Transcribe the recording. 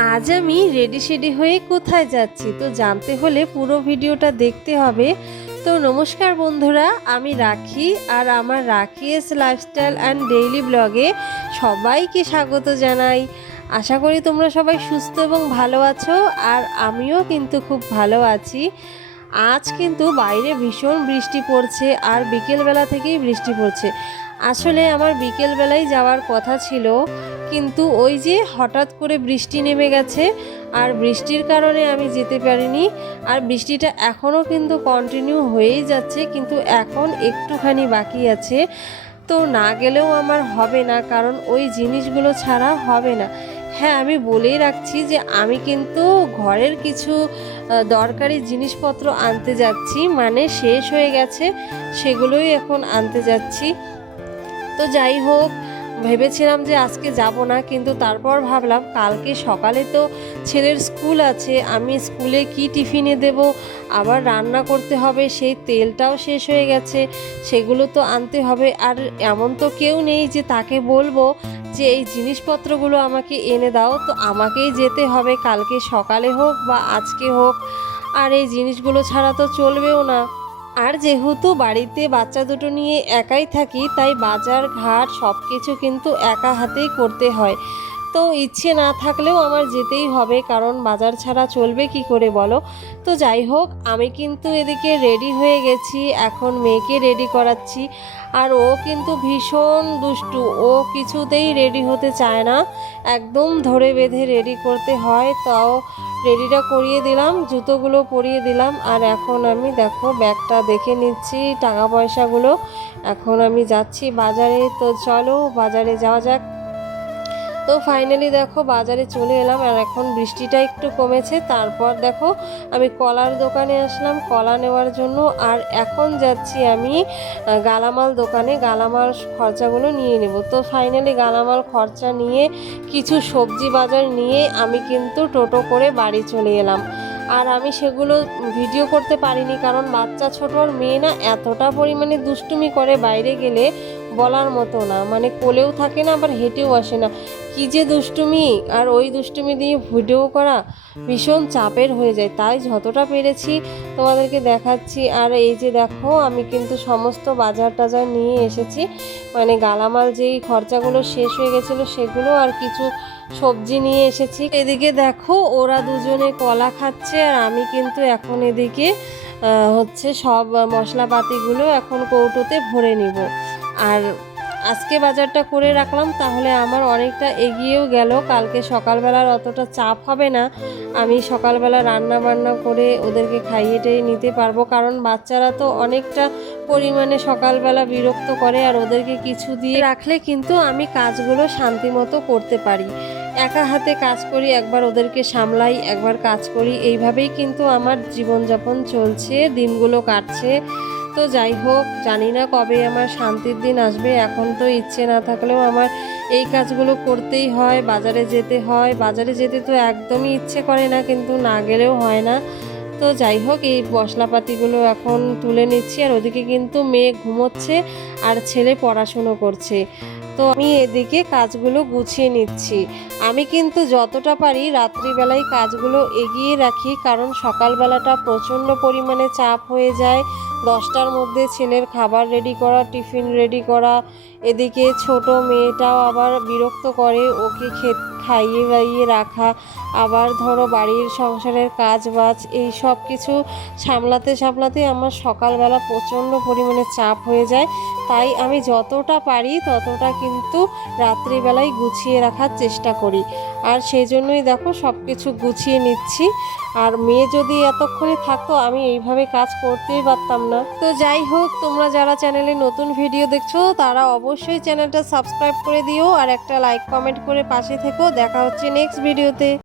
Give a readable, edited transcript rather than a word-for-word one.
আজ আমি রেডি হয়ে কোথায় যাচ্ছি তো জানতে হলে পুরো ভিডিওটা দেখতে হবে। তো নমস্কার বন্ধুরা, আমি রাখি আর আমার রাখিস লাইফস্টাইল অ্যান্ড ডেইলি ব্লগে সবাইকে স্বাগত জানাই। আশা করি তোমরা সবাই সুস্থ এবং ভালো আছো, আর আমিও কিন্তু খুব ভালো আছি। আজ কিন্তু বাইরে ভীষণ বৃষ্টি পড়ছে, আর বিকেলবেলা থেকেই বৃষ্টি পড়ছে। আসলে আমার বিকেলবেলায় যাওয়ার কথা ছিল, কিন্তু ওই যে হঠাৎ করে বৃষ্টি নেমে গেছে, আর বৃষ্টির কারণে আমি যেতে পারিনি। আর বৃষ্টিটা এখনও কিন্তু কন্টিনিউ হয়েই যাচ্ছে, কিন্তু এখন একটুখানি বাকি আছে। তো না গেলেও আমার হবে না, কারণ ওই জিনিসগুলো ছাড়া হবে না। হ্যাঁ, আমি বলেই রাখছি যে আমি কিন্তু ঘরের কিছু দরকারি জিনিসপত্র আনতে যাচ্ছি, মানে শেষ হয়ে গেছে, সেগুলোই এখন আনতে যাচ্ছি। তো যাই হোক, ভেবেছিলাম যে আজকে যাব না, কিন্তু তারপর ভাবলাম কালকে সকালে তো ছেলের স্কুল আছে, আমি স্কুলে কি টিফিনে দেব, আবার রান্না করতে হবে, সেই তেলটাও শেষ হয়ে গেছে, সেগুলো তো আনতে হবে। আর এমন তো কেউ নেই যে তাকে বলবো যে এই জিনিসপত্রগুলো আমাকে এনে দাও, তো আমাকেই যেতে হবে, কালকে সকালে হোক বা আজকে হোক। আর এই জিনিসগুলো ছাড়া তো চলবেও না। আর যেহেতু বাড়িতে বাচ্চা দুটো নিয়ে একাই থাকি, তাই বাজার ঘাট সব কিছু কিন্তু একা হাতেই করতে হয়। তো ইচ্ছে না থাকলেও আমার যেতেই হবে, কারণ বাজার ছাড়া চলবে কি করে বলো। তো যাই হোক, আমি কিন্তু এদিকে রেডি হয়ে গেছি, এখন মেয়েকে রেডি করাচ্ছি। আর ও কিন্তু ভীষণ দুষ্টু, ও কিছুতেই রেডি হতে চায় না, একদম ধরে বেঁধে রেডি করতে হয়। তাও রেডিটা করিয়ে দিলাম, জুতোগুলো পরিয়ে দিলাম, আর এখন আমি দেখো ব্যাগটা দেখে নিচ্ছি, টাকা পয়সাগুলো। এখন আমি যাচ্ছি বাজারে, তো চলো বাজারে যাওয়া যাক। তো ফাইনালি দেখো বাজারে চলে এলাম, আর এখন বৃষ্টিটা একটু কমেছে। তারপর দেখো আমি কলার দোকানে আসলাম কলা নেওয়ার জন্য, আর এখন যাচ্ছি আমি গালামাল দোকানে গালামাল খরচাগুলো নিয়ে নেব। তো ফাইনালি গালামাল খরচা নিয়ে কিছু সবজি বাজার নিয়ে আমি কিন্তু টোটো করে বাড়ি চলে এলাম। আর আমি সেগুলো ভিডিও করতে পারিনি, কারণ বাচ্চা ছোট, আর মেয়ে না এতটা পরিমাণে দুষ্টুমি করে বাইরে গেলে বলার মতো না, মানে কোলেও থাকে না, আবার হেঁটেও আসে না, কী যে দুষ্টুমি। আর ওই দুষ্টুমি দিয়ে ভিডিও করা ভীষণ চাপের হয়ে যায়, তাই যতটা পেরেছি তোমাদেরকে দেখাচ্ছি। আর এই যে দেখো, আমি কিন্তু সমস্ত বাজার টাজার নিয়ে এসেছি, মানে গালামাল যেই খরচাগুলো শেষ হয়ে গেছিলো সেগুলো, আর কিছু সবজি নিয়ে এসেছি। এদিকে দেখো ওরা দুজনে কলা খাচ্ছে, আর আমি কিন্তু এখন এদিকে হচ্ছে সব মশলাপাতিগুলো এখন কৌটোতে ভরে নিব। আর আজকে বাজারটা করে রাখলাম, তাহলে আমার অনেকটা এগিয়েও গেল, কালকে সকালবেলার অতটা চাপ হবে না, আমি সকালবেলা রান্না বান্না করে ওদেরকে খাইয়ে টাইয়ে নিতে পারবো। কারণ বাচ্চারা তো অনেকটা পরিমাণে সকালবেলা বিরক্ত করে, আর ওদেরকে কিছু দিয়ে রাখলে কিন্তু আমি কাজগুলো শান্তি মতো করতে পারি। একা হাতে কাজ করি, একবার ওদেরকে সামলাই, একবার কাজ করি, এইভাবেই কিন্তু আমার জীবনযাপন চলছে, দিনগুলো কাটছে। তো যাই হোক, জানি না কবে আমার শান্তির দিন আসবে। এখন তো ইচ্ছে না থাকলেও আমার এই কাজগুলো করতেই হয়, বাজারে যেতে হয়। বাজারে যেতে তো একদমই ইচ্ছে করে না, কিন্তু না গেলেও হয় না। তো যাই হোক, এই মশলাপাতিগুলো এখন তুলে নিচ্ছি, আর ওদিকে কিন্তু মেয়ে ঘুমোচ্ছে আর ছেলে পড়াশুনো করছে। তো আমি এদিকে কাজগুলো গুছিয়ে নিচ্ছি। আমি কিন্তু যতটা পারি রাত্রিবেলায় কাজগুলো এগিয়ে রাখি, কারণ সকালবেলাটা প্রচণ্ড পরিমাণে চাপ হয়ে যায়। 10টার মধ্যে ছেলের খাবার রেডি করা, টিফিন রেডি করা, এদিকে ছোট মেয়েটাও আবার বিরক্ত করে, ওকে খাইয়ে বাইয়ে রাখা, আবার ধরো বাড়ির সংসারের কাজ বাজ, এই সব কিছু সামলাতে আমার সকালবেলা প্রচণ্ড পরিমাণে চাপ হয়ে যায়। তাই আমি যতটা পারি ততটা কিন্তু রাত্রিবেলায় গুছিয়ে রাখার চেষ্টা করি। আর সেই জন্যই দেখো সব কিছু গুছিয়ে নিচ্ছি। আর মেয়ে যদি এতক্ষণে থাকতো, আমি এইভাবে কাজ করতেই পারতাম না। তো যাই হোক, তোমরা যারা চ্যানেলে নতুন ভিডিও দেখছো তারা অবশ্যই চ্যানেলটা সাবস্ক্রাইব করে দিও, আর একটা লাইক কমেন্ট করে পাশে থেকো। দেখা হচ্ছে নেক্সট ভিডিওতে।